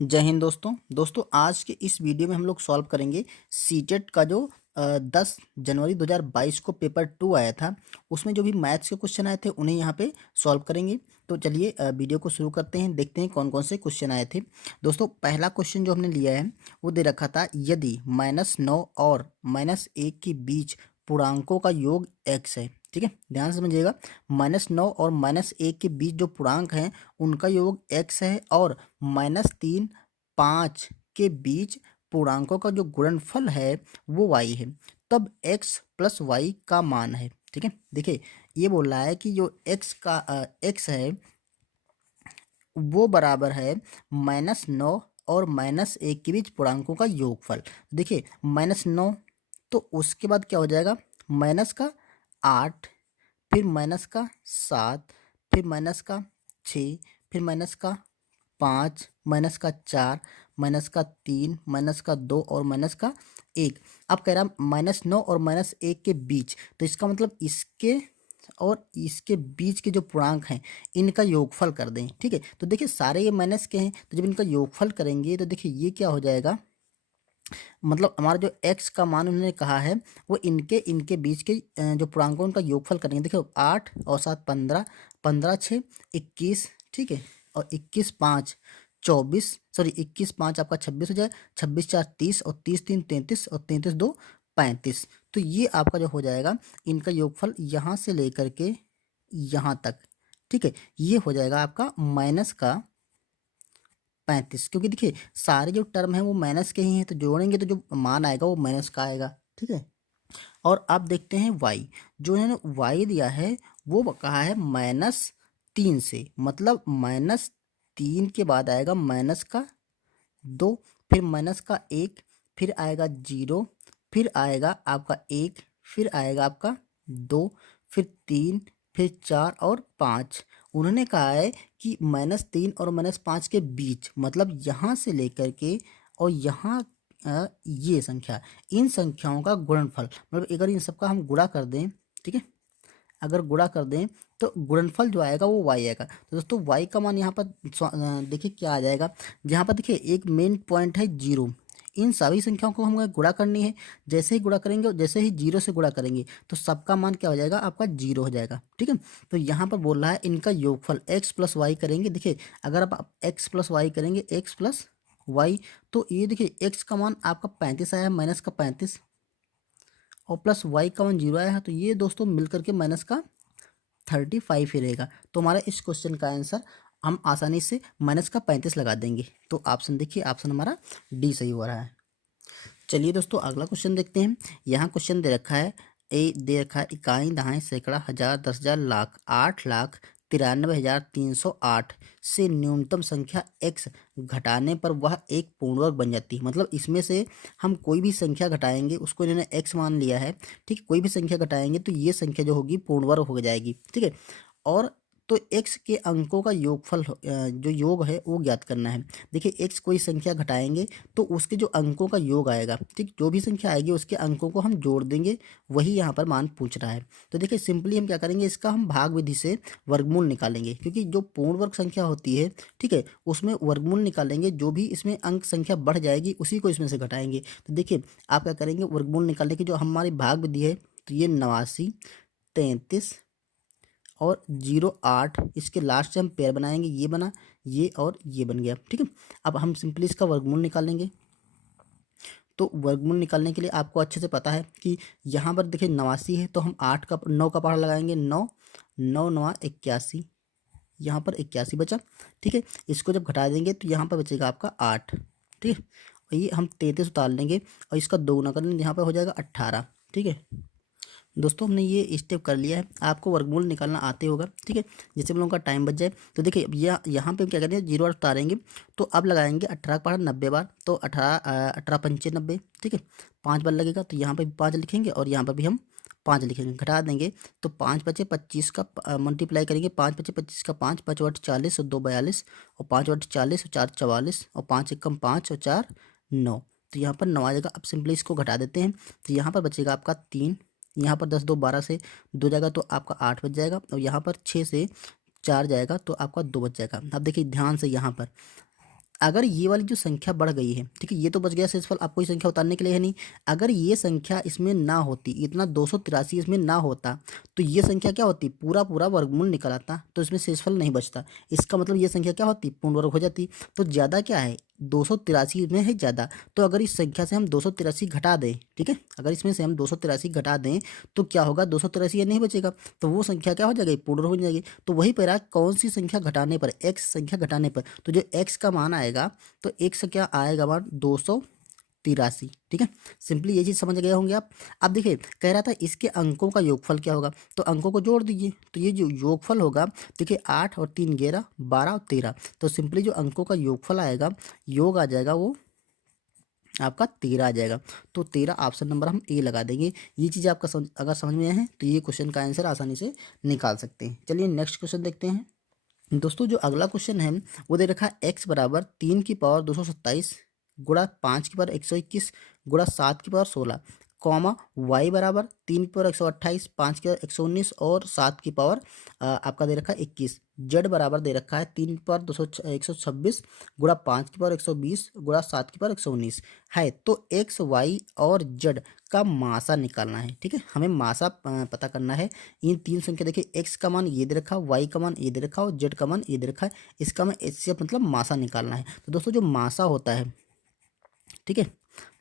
जय हिंद दोस्तों आज के इस वीडियो में हम लोग सॉल्व करेंगे सीटेट का जो 10 जनवरी 2022 को पेपर 2 आया था। उसमें जो भी मैथ्स के क्वेश्चन आए थे उन्हें यहाँ पे सॉल्व करेंगे। तो चलिए वीडियो को शुरू करते हैं, देखते हैं कौन कौन से क्वेश्चन आए थे। दोस्तों पहला क्वेश्चन जो हमने लिया है वो दे रखा था, यदि -9 और -1 के बीच पूर्णांकों का योग x है। ठीक है, ध्यान से समझिएगा। -9 और -1 के बीच जो पूर्णांक हैं उनका योग x है, और -3 5 के बीच पूर्णांकों का जो गुणनफल है वो y है। तब x प्लस वाई का मान है। ठीक है, देखिए ये बोल रहा है कि जो x है वो बराबर है -9 और -1 के बीच पूर्णांकों का योगफल। देखिए -9, तो उसके बाद क्या हो जाएगा, माइनस का 8, फिर माइनस का 7, फिर माइनस का 6, फिर माइनस का 5, माइनस का 4, माइनस का 3, माइनस का 2 और माइनस का 1। अब कह रहा -9 और -1 के बीच, तो इसका मतलब इसके और इसके बीच के जो पूर्णांक हैं इनका योगफल कर दें। ठीक है, तो देखिए सारे ये माइनस के हैं, तो जब इनका योगफल करेंगे तो देखिए ये क्या हो जाएगा, मतलब हमारा जो x का मान उन्होंने कहा है वो इनके इनके बीच के जो पूर्णांकों उनका योगफल करेंगे। देखो 8 और 7 15, 15 6 21। ठीक है, और 21 5 24, सॉरी 21 5 आपका 26 हो जाए, 26 4 30 और 30 3 33 और 33 2 35। तो ये आपका जो हो जाएगा इनका योगफल यहाँ से लेकर के यहाँ तक। ठीक है, ये हो जाएगा आपका माइनस का 35, क्योंकि देखिए सारे जो टर्म है वो माइनस के ही हैं, तो जोड़ेंगे तो जो मान आएगा वो माइनस का आएगा। ठीक है, और अब देखते हैं y। जो इन्होंने y दिया है वो कहा है -3 से, मतलब -3 के बाद आएगा माइनस का 2, फिर माइनस का 1, फिर आएगा 0, फिर आएगा आपका 1, फिर आएगा आपका 2, फिर 3, फिर 4 और 5। उन्होंने कहा है कि -3 और -5 के बीच, मतलब यहाँ से लेकर के और यहाँ ये संख्या, इन संख्याओं का गुणनफल, मतलब अगर इन सबका हम गुणा कर दें, ठीक है, अगर गुणा कर दें तो गुणनफल जो आएगा वो y आएगा। तो दोस्तों y का मान यहाँ पर देखिए क्या आ जाएगा, जहाँ पर देखिए एक मेन पॉइंट है 0। इन सभी संख्याओं को हमें गुणा करनी है, जैसे ही गुणा करेंगे और जैसे ही 0 से गुणा करेंगे तो सबका मान क्या हो जाएगा, आपका 0 हो जाएगा। ठीक है, तो यहाँ पर बोल रहा है इनका योगफल x प्लस वाई करेंगे। देखिए अगर आप x प्लस वाई करेंगे, x प्लस वाई, तो ये देखिए x का मान आपका 35 आया है, माइनस का 35, और प्लस y का मान 0 आया है, तो ये दोस्तों मिलकर के माइनस का 35 ही रहेगा। तो हमारा इस क्वेश्चन का आंसर हम आसानी से माइनस का 35 लगा देंगे। तो ऑप्शन देखिए, ऑप्शन हमारा डी सही हो रहा है। चलिए दोस्तों अगला क्वेश्चन देखते हैं। यहाँ क्वेश्चन दे रखा है, दे रखा है इकाई दहाई सैकड़ा हजार 10,000 लाख 8,93,308 से न्यूनतम संख्या x घटाने पर वह एक पूर्णवर्ग बन जाती है। मतलब इसमें से हम कोई भी संख्या घटाएंगे, उसको इन्होंने x मान लिया है। ठीक है, कोई भी संख्या घटाएंगे तो ये संख्या जो होगी पूर्णवर्ग हो जाएगी। ठीक है, और तो x के अंकों का योगफल जो योग है वो ज्ञात करना है। देखिए x कोई संख्या घटाएंगे तो उसके जो अंकों का योग आएगा, ठीक, जो भी संख्या आएगी उसके अंकों को हम जोड़ देंगे, वही यहाँ पर मान पूछ रहा है। तो देखिए सिंपली हम क्या करेंगे, इसका हम भाग विधि से वर्गमूल निकालेंगे, क्योंकि जो पूर्ण वर्ग संख्या होती है, ठीक है, उसमें वर्गमूल निकालेंगे, जो भी इसमें अंक संख्या बढ़ जाएगी उसी को इसमें से घटाएंगे। तो देखिए आप क्या करेंगे, वर्गमूल निकालने की जो हमारी भाग विधि है, तो ये 89, 33 और 08, इसके लास्ट से हम पेयर बनाएंगे, ये बना, ये और ये बन गया। ठीक है, अब हम सिंपली इसका वर्गमूल निकालेंगे। तो वर्गमूल निकालने के लिए आपको अच्छे से पता है कि यहाँ पर देखिए 89 है, तो हम 9 का पहाड़ा लगाएंगे, 9 9 9 81, यहाँ पर 81 बचा। ठीक है, इसको जब घटा देंगे तो यहाँ पर बचेगा आपका 8। ठीक है, और ये हम 33 उतार लेंगे और इसका दोगुना कर लेंगे, यहाँ पर हो जाएगा 18। ठीक है दोस्तों, हमने ये स्टेप कर लिया है, आपको वर्गमूल निकालना आते होगा। ठीक है, जिससे हम लोगों का टाइम बच जाए। तो देखिए अब यहाँ पे क्या करेंगे, 0 उतारेंगे, तो अब लगाएंगे 18 का पहाड़ा 90 बार, तो 18 पंचे 90। ठीक है, 5 बार लगेगा, तो यहाँ पे भी 5 लिखेंगे और यहाँ पर भी हम 5 लिखेंगे, घटा देंगे तो 5 बचे 25 का मल्टीप्लाई करेंगे, 5 बचे 25 का 5, 5 8 40 और 2 42 और 5 8 40 और 4 44 और 5 एकम 5 और 4 9। तो यहाँ पर 9 आ जाएगा। अब सिंपली इसको घटा देते हैं, तो यहाँ पर बचेगा आपका 3, यहाँ पर 10 2 12 से 2 जाएगा तो आपका 8 बच जाएगा, और यहाँ पर 6 से 4 जाएगा तो आपका 2 बच जाएगा। अब देखिए ध्यान से, यहाँ पर अगर ये वाली जो संख्या बढ़ गई है, ठीक है, ये तो बच गया शेषफल, आप कोई संख्या उतारने के लिए है नहीं। अगर ये संख्या इसमें ना होती, इतना 283 इसमें ना होता, तो ये संख्या क्या होती, पूरा पूरा वर्गमूल निकल आता, तो इसमें शेषफल नहीं बचता। इसका मतलब ये संख्या क्या होती, पूर्ण वर्ग हो जाती। तो ज़्यादा क्या है, 283 में है ज़्यादा। तो अगर इस संख्या से हम 283 घटा दें, ठीक है, अगर इसमें से हम 283 घटा दें तो क्या होगा, 283 ये नहीं बचेगा, तो वो संख्या क्या हो जाएगी, पूर्ण हो जाएगी। तो वही पैरा कौन सी संख्या घटाने पर, एक्स संख्या घटाने पर, तो जो एक्स का मान आएगा, तो एक्स क्या आएगा मान 283, ठीक है। सिंपली ये चीज़ समझ गए होंगे आप। अब देखिए कह रहा था इसके अंकों का योगफल क्या होगा, तो अंकों को जोड़ दीजिए, तो ये जो योगफल होगा, देखिए 8 और 3 11 12 और 13, तो सिंपली जो अंकों का योगफल आएगा, योग आ जाएगा वो आपका 13 आ जाएगा। तो 13 ऑप्शन नंबर हम ए लगा देंगे। ये चीज़ आपका अगर समझ में आए हैं तो ये क्वेश्चन का आंसर आसानी से निकाल सकते हैं। चलिए नेक्स्ट क्वेश्चन देखते हैं। दोस्तों जो अगला क्वेश्चन है वो दे रखा है एक्स बराबर 3 की पावर 227 गुणा 5 की पावर 121 गुणा 7 की पावर 16, कॉमा वाई बराबर 3 की पावर 128 5 की पावर 119 और 7 की पावर आपका दे रखा है 21। जेड बराबर दे रखा है 3 की पावर 126 गुणा 5 की पावर 120 गुणा 7 की पावर 119 है। तो एक्स वाई और जेड का मासा निकालना है, ठीक है, हमें मासा पता करना है। इन तीन संख्या देखिए, एक्स का मान ये दे रखा है, वाई का मान ये दे रखा है और जेड का मान ये दे रखा है। इसका हमें एचसीएफ मतलब मासा निकालना है। तो दोस्तों जो मासा होता है, ठीक है,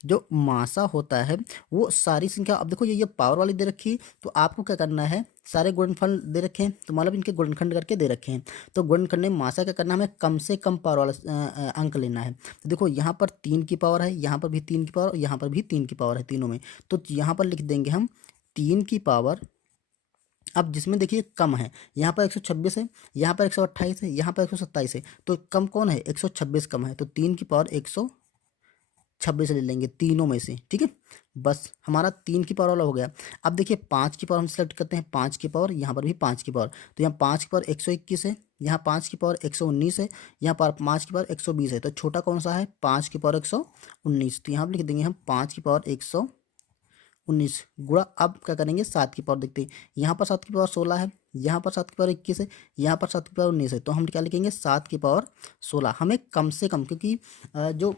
जो मासा होता है वो सारी संख्या, अब देखो ये पावर वाली दे रखी है, तो आपको क्या करना है, सारे गुणनफल दे रखे हैं तो मतलब इनके गुणनखंड करके दे रखे हैं, तो गुणनखंड में मासा क्या करना है, हमें कम से कम पावर वाला अंक लेना है। तो देखो यहाँ पर 3 की पावर है, यहाँ पर भी 3 की पावर और यहाँ पर भी 3 की पावर है, तीनों में। तो यहाँ पर लिख देंगे हम 3 की पावर, अब जिसमें देखिए कम है, यहाँ पर 126 है, यहाँ पर 128 है, यहाँ पर 127 है, तो कम कौन है, 126 कम है, तो 3 की पावर 126 ले लेंगे तीनों में से, ठीक है। बस हमारा 3 की पावर वाला हो गया। अब देखिए 5 की पावर हम सेलेक्ट करते हैं, 5 की पावर, यहाँ पर भी 5 की पावर, तो यहाँ 5 की पावर 121 है, यहाँ 5 की पावर 119 है, यहाँ पर 5 की पावर 120 है, तो छोटा कौन सा है, 5 की पावर 119, तो यहाँ पर लिख देंगे हम 5 की पावर 119 गुणा, अब क्या करेंगे 7 की पावर देखते हैं, यहाँ पर 7 की पावर 16 है, यहाँ पर 7 की पावर 21 है, यहाँ पर 7 की पावर 19 है, तो हम क्या लिखेंगे 7 की पावर 16। हमें कम से कम, क्योंकि जो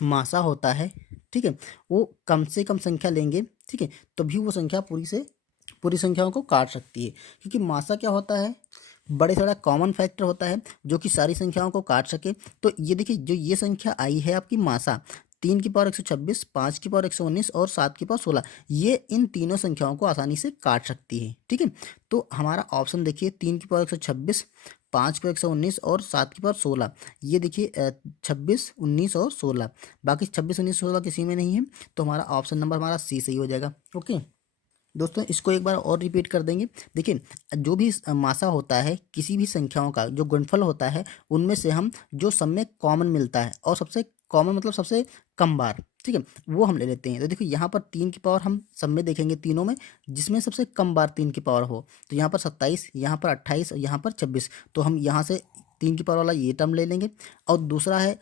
मासा होता है, ठीक है, वो कम से कम संख्या लेंगे, ठीक है, तभी वो संख्या पूरी से पूरी संख्याओं को काट सकती है। क्योंकि मासा क्या होता है, बड़े से बड़ा कॉमन फैक्टर होता है जो कि सारी संख्याओं को काट सके। तो ये देखिए जो ये संख्या आई है आपकी मासा, 3 की पावर 126, 5 की पावर 119 और 7 की पावर 16, ये इन तीनों संख्याओं को आसानी से काट सकती है, ठीक है। तो हमारा ऑप्शन देखिए 3 की पावर 126, 5 की पावर 119 और 7 की पावर 16, ये देखिए 26 19 और 16, बाकी 26 19 16 किसी में नहीं है, तो हमारा ऑप्शन नंबर हमारा सी सही हो जाएगा। ओके दोस्तों, इसको एक बार और रिपीट कर देंगे। देखिए जो भी मासा होता है किसी भी संख्याओं का, जो गुणनफल होता है, उनमें से हम जो सब में कॉमन मिलता है, और सबसे कॉमन मतलब सबसे कम बार, ठीक है, वो हम ले लेते हैं। तो देखो यहाँ पर 3 की पावर हम सब में देखेंगे, तीनों में जिसमें सबसे कम बार 3 की पावर हो, तो यहाँ पर 27, यहाँ पर 28 और यहाँ पर 26, तो हम यहाँ से 3 की पावर वाला ये टर्म ले लेंगे। और दूसरा है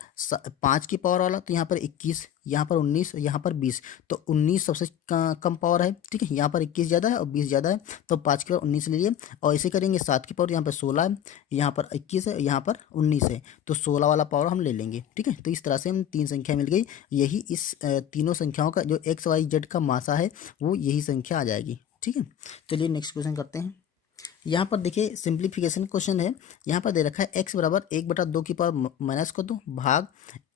5 की पावर वाला, तो यहाँ पर 21, यहाँ पर 19, यहाँ पर 20, तो 19 सबसे कम पावर है, ठीक है, यहाँ पर 21 ज़्यादा है और 20 ज़्यादा है, तो 5 की पावर 19 ले लिए। और ऐसे करेंगे 7 की पावर, यहाँ पर 16 है, यहाँ पर 21 है, यहाँ पर 19 है, तो 16 वाला पावर हम ले लेंगे, ठीक है। तो इस तरह से हम 3 संख्या मिल गई। यही इस तीनों संख्याओं का जो एक्स वाई जेड का मासा है वो यही संख्या आ जाएगी, ठीक है। चलिए नेक्स्ट क्वेश्चन करते हैं। यहाँ पर देखिए सिंप्लीफिकेशन क्वेश्चन है। यहाँ पर दे रखा है एक्स बराबर 1/2 की पावर माइनस का 2 भाग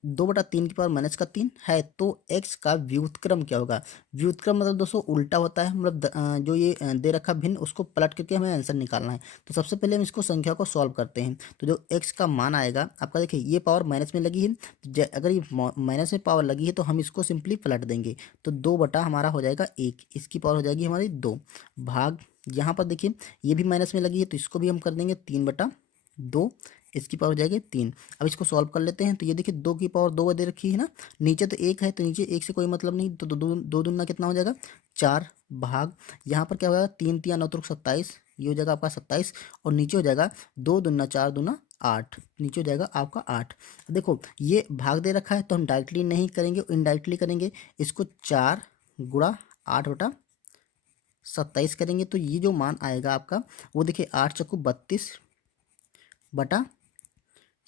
2/3 की पावर माइनस का 3 है, तो एक्स का व्युत्क्रम क्या होगा। व्युत्क्रम मतलब दोस्तों उल्टा होता है, मतलब जो ये दे रखा भिन्न उसको पलट करके हमें आंसर निकालना है। तो सबसे पहले हम इसको संख्या को सॉल्व करते हैं। तो जो एक्स का मान आएगा आपका, देखिए ये पावर माइनस में लगी है, तो अगर ये माइनस में पावर लगी है तो हम इसको सिंपली पलट देंगे, तो 2 बटा हमारा हो जाएगा 1, इसकी पावर हो जाएगी हमारी 2 भाग, यहाँ पर देखिए ये भी माइनस में लगी है तो इसको भी हम कर देंगे 3/2, इसकी पावर हो जाएगी 3। अब इसको सॉल्व कर लेते हैं। तो ये देखिए 2 की पावर 2 दे रखी है ना, नीचे तो 1 है तो नीचे 1 से कोई मतलब नहीं, तो 2 दूना कितना हो जाएगा 4 भाग, यहाँ पर क्या हो जाएगा 3 3 9 27, ये हो जाएगा आपका 27, और नीचे हो जाएगा 2 दूना 4 दूना 8, नीचे हो जाएगा आपका 8। देखो ये भाग दे रखा है तो हम डायरेक्टली नहीं करेंगे, इनडायरेक्टली करेंगे, इसको 4 गुणा 8/27 करेंगे, तो ये जो मान आएगा आपका वो देखिए 8 चक्कू 32 बटा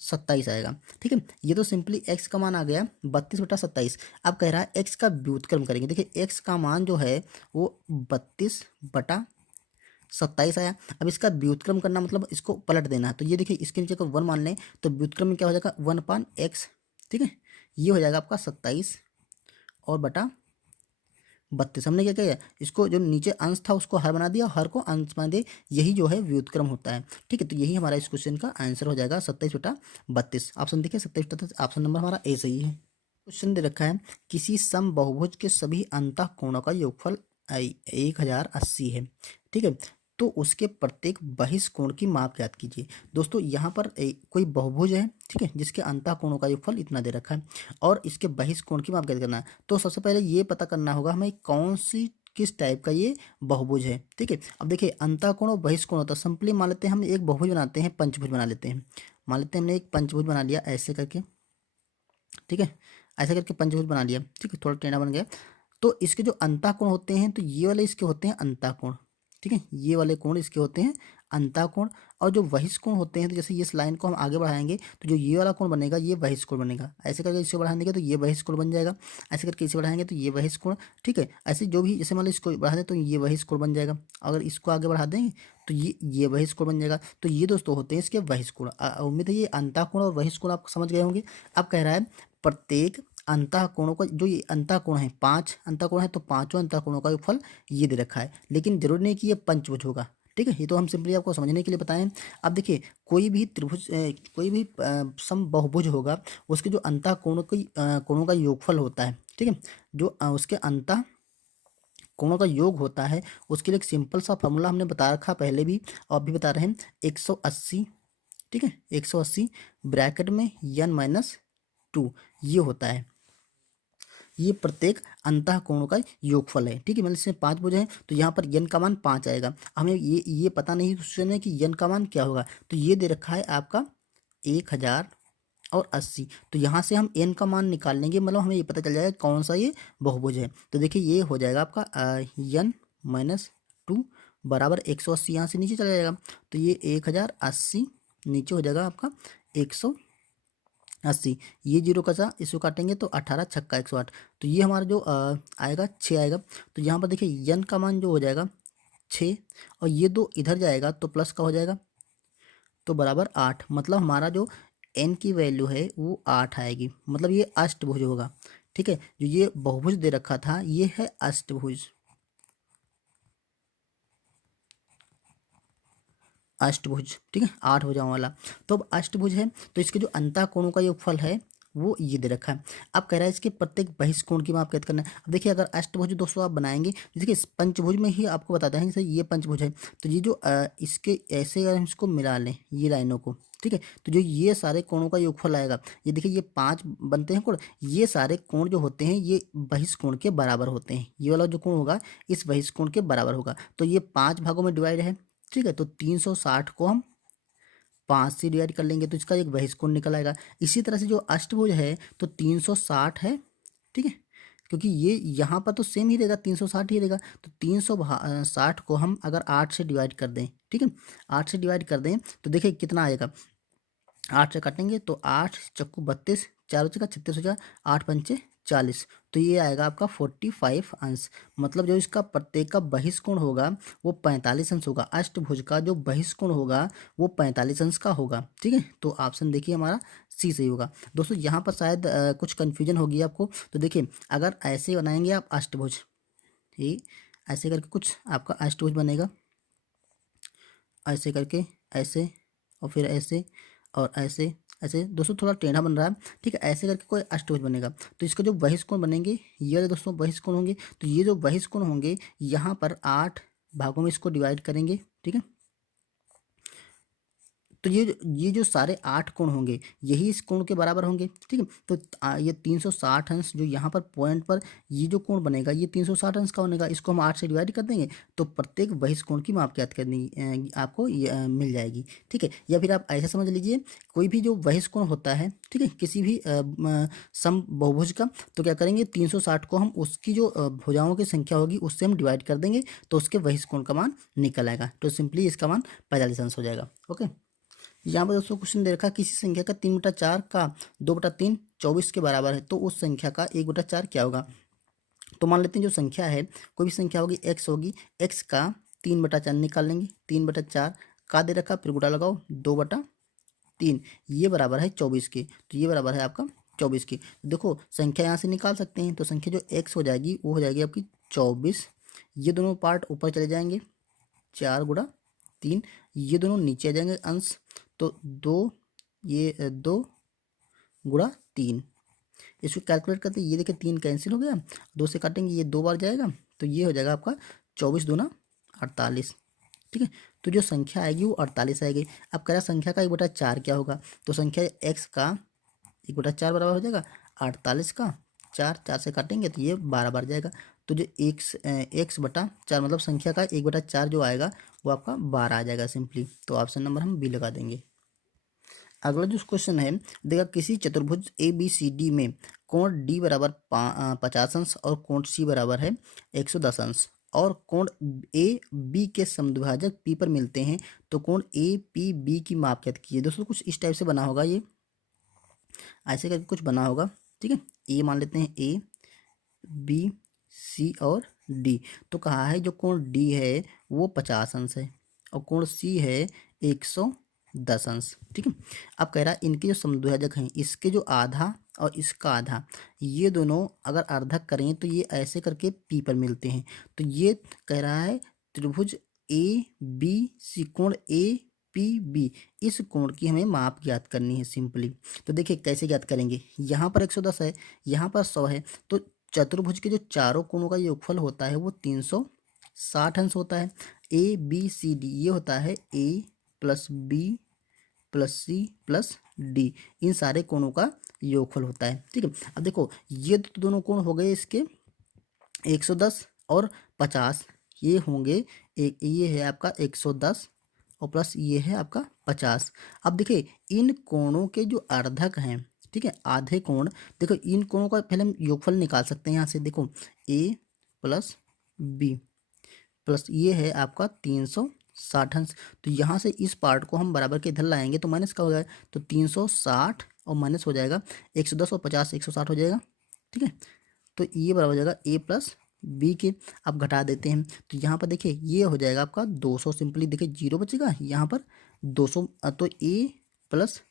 27 आएगा। ठीक है, ये तो सिंपली एक्स का मान आ गया 32/27। अब कह रहा है एक्स का व्युत्क्रम करेंगे। देखिए एक्स का मान जो है वो 32/27 आया। अब इसका व्युत्क्रम करना मतलब इसको पलट देना है। तो ये देखिए इसके नीचे को 1 मान लें तो व्युत्क्रम में क्या हो जाएगा 1/x। ठीक है, ये हो जाएगा आपका 27 और बटा 32। हमने क्या किया, इसको जो नीचे अंश था उसको हर बना दिया, हर को अंश बना दिया। यही जो है व्युत्क्रम होता है। ठीक है, तो यही हमारा इस क्वेश्चन का आंसर हो जाएगा 27/32। ऑप्शन देखिए 27/32, ऑप्शन नंबर हमारा ए सही है। क्वेश्चन दे रखा है किसी समबाहुभुज के सभी अंतः कोणों का योगफल 1080 है। ठीक है, तो उसके प्रत्येक बहिष्कोण की माप ज्ञात कीजिए। दोस्तों यहाँ पर कोई बहुभुज है, ठीक है, जिसके अंतः कोणों का योगफल इतना दे रखा है और इसके बहिष्कोण की माप ज्ञात करना है। तो सबसे पहले ये पता करना होगा हमें कौन सी किस टाइप का ये बहुभुज है। ठीक है, अब देखिए अंतः कोण और बहिष्कोण होता है। सिंपली मान लेते हैं हम एक बहुभुज बनाते हैं, पंचभुज बना लेते हैं। मान लेते हैं हमने एक पंचभुज बना लिया ऐसे करके। ठीक है, ऐसे करके पंचभुज बना लिया। ठीक है, थोड़ा टेढ़ा बन गया। तो इसके जो अंतःकोण होते हैं तो ये वाले इसके होते हैं अंतःकोण। ठीक है, ये वाले कोण इसके होते हैं अंतःकोण। और जो बहिष्कोण होते हैं तो जैसे इस लाइन को हम आगे बढ़ाएंगे तो जो ये वाला कोण बनेगा ये बहिष्कोण बनेगा। ऐसे करके इसे बढ़ा देंगे तो ये बहिष्कोण बन जाएगा। ऐसे करके इसे बढ़ाएंगे तो ये बहिष्कोण। ठीक है, ऐसे जो भी जैसे मान लो इसको बढ़ा दें तो ये बहिष्कोण बन जाएगा। अगर इसको आगे बढ़ा देंगे तो ये बहिष्कोण बन जाएगा। तो ये दोस्तों होते हैं इसके बहिष्कोण। उम्मीद है ये अंतःकोण और बहिष्कोण आप समझ गए होंगे। अब कह रहा है प्रत्येक अंतःकोणों का जो ये अंतःकोण है, 5 अंतःकोण है तो पांचों अंतःकोणों का फल ये दे रखा है। लेकिन जरूरी नहीं कि ये पंचभुज होगा। ठीक है, ये तो हम सिंपली आपको समझने के लिए बताएं। अब देखिए कोई भी त्रिभुज कोई भी समबाहुभुज होगा उसके जो अंतःकोणों की कोणों का योगफल होता है। ठीक है, जो उसके अंतः कोणों का योग होता है उसके लिए एक सिंपल सा फॉर्मूला हमने बता रखा पहले भी और अभी बता रहे हैं 180। ठीक है, 180 ब्रैकेट में n-2 ये होता है। ये प्रत्येक अंतः कोणों का योगफल है। ठीक है, मतलब इसमें 5 भुज हैं तो यहाँ पर n का मान 5 आएगा। हमें ये पता नहीं क्वेश्चन है कि n का मान क्या होगा। तो ये दे रखा है आपका 1080। तो यहाँ से हम n का मान निकाल लेंगे, मतलब हमें ये पता चल जाएगा कौन सा ये बहुभुज है। तो देखिए ये हो जाएगा आपका n-2 बराबर 180। यहाँ से नीचे चला जाएगा तो ये 1080 नीचे हो जाएगा आपका 180। ये जीरो का सा इसको काटेंगे तो 18 छक्का 108। तो ये हमारा जो आएगा 6 आएगा। तो यहाँ पर देखिए n का मान जो हो जाएगा 6 और ये 2 इधर जाएगा तो प्लस का हो जाएगा तो बराबर 8। मतलब हमारा जो n की वैल्यू है वो 8 आएगी। मतलब ये अष्टभुज होगा। ठीक है, जो ये बहुभुज दे रखा था ये है अष्टभुज। अष्टभुज। ठीक है, 8 भुजाओं वाला। तो अब अष्टभुज है तो इसके जो अंतः कोणों का योगफल है वो ये दे रखा है। अब कह रहा है इसके प्रत्येक बहिष्कोण की माप कैसे करना है। अब देखिए अगर अष्टभुज दोस्तों आप बनाएंगे, देखिए इस पंचभुज में ही आपको बताते हैं जैसे ये पंचभुज है तो ये जो इसके ऐसे अगर हम इसको मिला लें ये लाइनों को, ठीक है, तो जो ये सारे कोणों का योगफल आएगा, ये देखिए ये 5 बनते हैं कोण। ये सारे कोण जो होते हैं ये बहिष्कोण के बराबर होते हैं। ये वाला जो कोण होगा इस बहिष्कोण के बराबर होगा। तो ये 5 भागों में डिवाइड है। ठीक है, तो 360 को हम 5 से डिवाइड कर लेंगे तो इसका एक बहिष्कोण निकल आएगा। इसी तरह से जो अष्टभुज है तो 360 है। ठीक है, क्योंकि ये यहाँ पर तो सेम ही रहेगा 360 ही रहेगा। तो 360 को हम अगर 8 से डिवाइड कर दें, ठीक है, 8 से डिवाइड कर दें तो देखिए कितना आएगा। 8 से काटेंगे तो 8 चक्कू 32, 4 का 36 हो जाएगा, 8 पंचे 40। तो ये आएगा आपका 45 अंश। मतलब जो इसका प्रत्येक का बहिष्कोण होगा वो 45 अंश होगा। अष्टभुज का जो बहिष्कोण होगा वो 45 अंश का होगा। ठीक है, तो ऑप्शन देखिए हमारा सी सही होगा। दोस्तों यहाँ पर शायद कुछ कन्फ्यूजन होगी आपको। तो देखिए अगर ऐसे बनाएंगे आप अष्टभुज, ये ऐसे करके कुछ आपका अष्टभुज बनेगा, ऐसे करके ऐसे और फिर ऐसे और ऐसे ऐसे। दोस्तों थोड़ा टेढ़ा बन रहा है। ठीक है, ऐसे करके कोई अष्टभुज बनेगा तो इसका जो बहिष्कोण बनेंगे ये वाले दोस्तों बहिष्कोण होंगे। तो ये जो बहिष्कोण होंगे यहाँ पर 8 भागों में इसको डिवाइड करेंगे। ठीक है, तो ये जो सारे 8 कोण होंगे यही इस कोण के बराबर होंगे। ठीक है, तो ये 360 अंश जो यहाँ पर पॉइंट पर ये जो कोण बनेगा ये 360 अंश का बनेगा। इसको हम 8 से डिवाइड कर देंगे तो प्रत्येक बहिष्कोण की माप ज्ञात करनी आपको मिल जाएगी। ठीक है, या फिर आप ऐसा समझ लीजिए कोई भी जो बहिष्कोण होता है, ठीक है, किसी भी सम बहुभुज का, तो क्या करेंगे 360 को हम उसकी जो भुजाओं की संख्या होगी उससे हम डिवाइड कर देंगे तो उसके बहिष्कोण का मान निकल आएगा। तो सिंपली इसका मान 45 अंश हो जाएगा। ओके, यहाँ पर दोस्तों क्वेश्चन दे रखा है किसी संख्या का 3/4 का 2/3 24 के बराबर है, तो उस संख्या का 1/4 क्या होगा। तो मान लेते हैं जो संख्या है, कोई भी संख्या होगी x होगी, x का 3/4 निकाल लेंगे, 3/4 का दे रखा, फिर गुणा लगाओ 2/3, ये बराबर है 24 के, तो ये बराबर है आपका 24 की। तो देखो संख्या यहाँ से निकाल सकते हैं, तो संख्या जो x हो जाएगी वो हो जाएगी आपकी 24, ये दोनों पार्ट ऊपर चले जाएंगे, 4/3, ये दोनों नीचे आ जाएंगे अंश, तो 2, ये 2/3। इसको कैलकुलेट करते हैं, ये देखिए 3 कैंसिल हो गया, 2 से काटेंगे ये 2 बार जाएगा, तो ये हो जाएगा आपका 24 दूना 48। ठीक है, तो जो संख्या आएगी वो 48 आएगी। अब कह रहा संख्या का 1/4 क्या होगा, तो संख्या x का 1/4 बराबर हो जाएगा 48 का 4, 4 से काटेंगे तो ये 12 बार जाएगा, तो जो x/4 मतलब संख्या का 1/4 जो आएगा वो आपका 12 आ जाएगा सिंपली। तो ऑप्शन नंबर हम बी लगा देंगे। अगला जो क्वेश्चन है देखा, किसी चतुर्भुज ए बी सी डी में कोण डी बराबर 50 अंश और कोण सी बराबर है 110 अंश और कोण ए बी के समद्विभाजक पी पर मिलते हैं, तो कोण ए पी बी की माप ज्ञात कीजिए। दोस्तों कुछ इस टाइप से बना होगा, ये ऐसे करके कुछ बना होगा। ठीक है, ए मान लेते हैं, ए बी सी और डी, तो कहा है जो कोण डी है वो 50 अंश है और कोण सी है 110 अंश। ठीक है, अब कह रहा है इनके जो समद्विभाजक हैं, इसके जो आधा और इसका आधा, ये दोनों अगर अर्धक करें तो ये ऐसे करके पी पर मिलते हैं। तो ये कह रहा है त्रिभुज ए बी सी, कोण ए पी बी, इस कोण की हमें माप ज्ञात करनी है सिंपली। तो देखिए कैसे ज्ञात करेंगे, यहाँ पर 110 है, यहाँ पर 100 है, तो चतुर्भुज के जो चारों कोणों का योगफल होता है वो 360 अंश होता है। ए बी सी डी ये होता है A plus B plus C plus D, इन सारे कोणों का योगफल होता है। ठीक है, अब देखो ये तो दोनों कोण हो गए इसके 110 और 50, ये होंगे एक, ये है आपका 110 और प्लस ये है आपका 50। अब देखिए इन कोणों के जो अर्धक हैं, ठीक है, आधे कोण, देखो इन कोणों का पहले हम योगफल निकाल सकते हैं। यहाँ से देखो ए प्लस बी प्लस ये है आपका 360 अंश, तो यहाँ से इस पार्ट को हम बराबर के इधर लाएंगे तो माइनस का हो जाएगा, तो 360 और माइनस हो जाएगा 110 और 50 160 हो जाएगा। ठीक है, तो ये बराबर हो जाएगा ए प्लस बी के। अब घटा देते हैं, तो यहाँ पर देखिए ये हो जाएगा आपका 200, सिंपली देखिए 0 बचेगा यहाँ पर 200, तो ए प्लस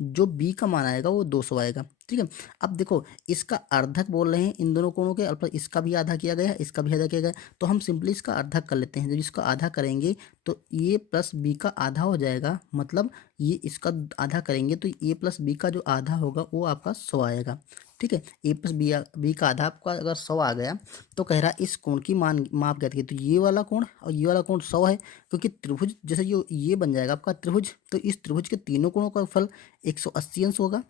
जो बी का मान आएगा वो 200 आएगा। ठीक है, अब देखो इसका अर्धक बोल रहे हैं इन दोनों कोणों के, और इसका भी आधा किया गया है, इसका भी आधा किया गया है, तो हम सिंपली इसका अर्धक कर लेते हैं। जब इसका आधा करेंगे तो ए प्लस बी का आधा हो जाएगा, मतलब ये इसका आधा करेंगे तो ए प्लस बी का जो आधा होगा वो आपका 100 आएगा। ठीक है, ए प्लस बी का आधा आपका अगर 100 आ गया तो कह रहा है इस कोण की माप क्या थी, तो ये वाला कोण और ये वाला कोण 100 है, क्योंकि त्रिभुज जैसे जो ये बन जाएगा आपका त्रिभुज, तो इस त्रिभुज के तीनों कोणों का फल 180 अंश होगा।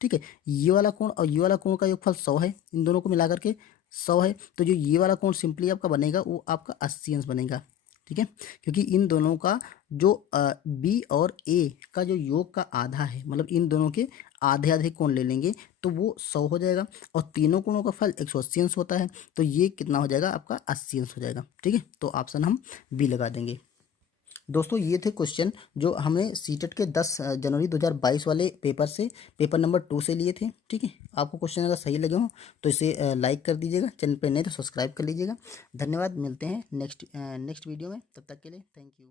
ठीक है, ये वाला कोण और ये वाला कोण का योगफल 100 है, इन दोनों को मिला करके 100 है, तो जो ये वाला कोण सिंपली आपका बनेगा वो आपका 80 अंश बनेगा। ठीक है, क्योंकि इन दोनों का जो बी और ए का जो योग का आधा है, मतलब इन दोनों के आधे आधे कोण ले लेंगे तो वो 100 हो जाएगा, और तीनों कोणों का फल 180 अंश होता है, तो ये कितना हो जाएगा आपका 80 अंश हो जाएगा। ठीक है, तो ऑप्शन हम बी लगा देंगे। दोस्तों ये थे क्वेश्चन जो हमने सीटेट के 10 जनवरी 2022 वाले पेपर से, पेपर नंबर 2 से लिए थे। ठीक है, आपको क्वेश्चन अगर सही लगे हों तो इसे लाइक कर दीजिएगा, चैनल पर नहीं तो सब्सक्राइब कर लीजिएगा। धन्यवाद, मिलते हैं नेक्स्ट वीडियो में, तब तक के लिए थैंक यू।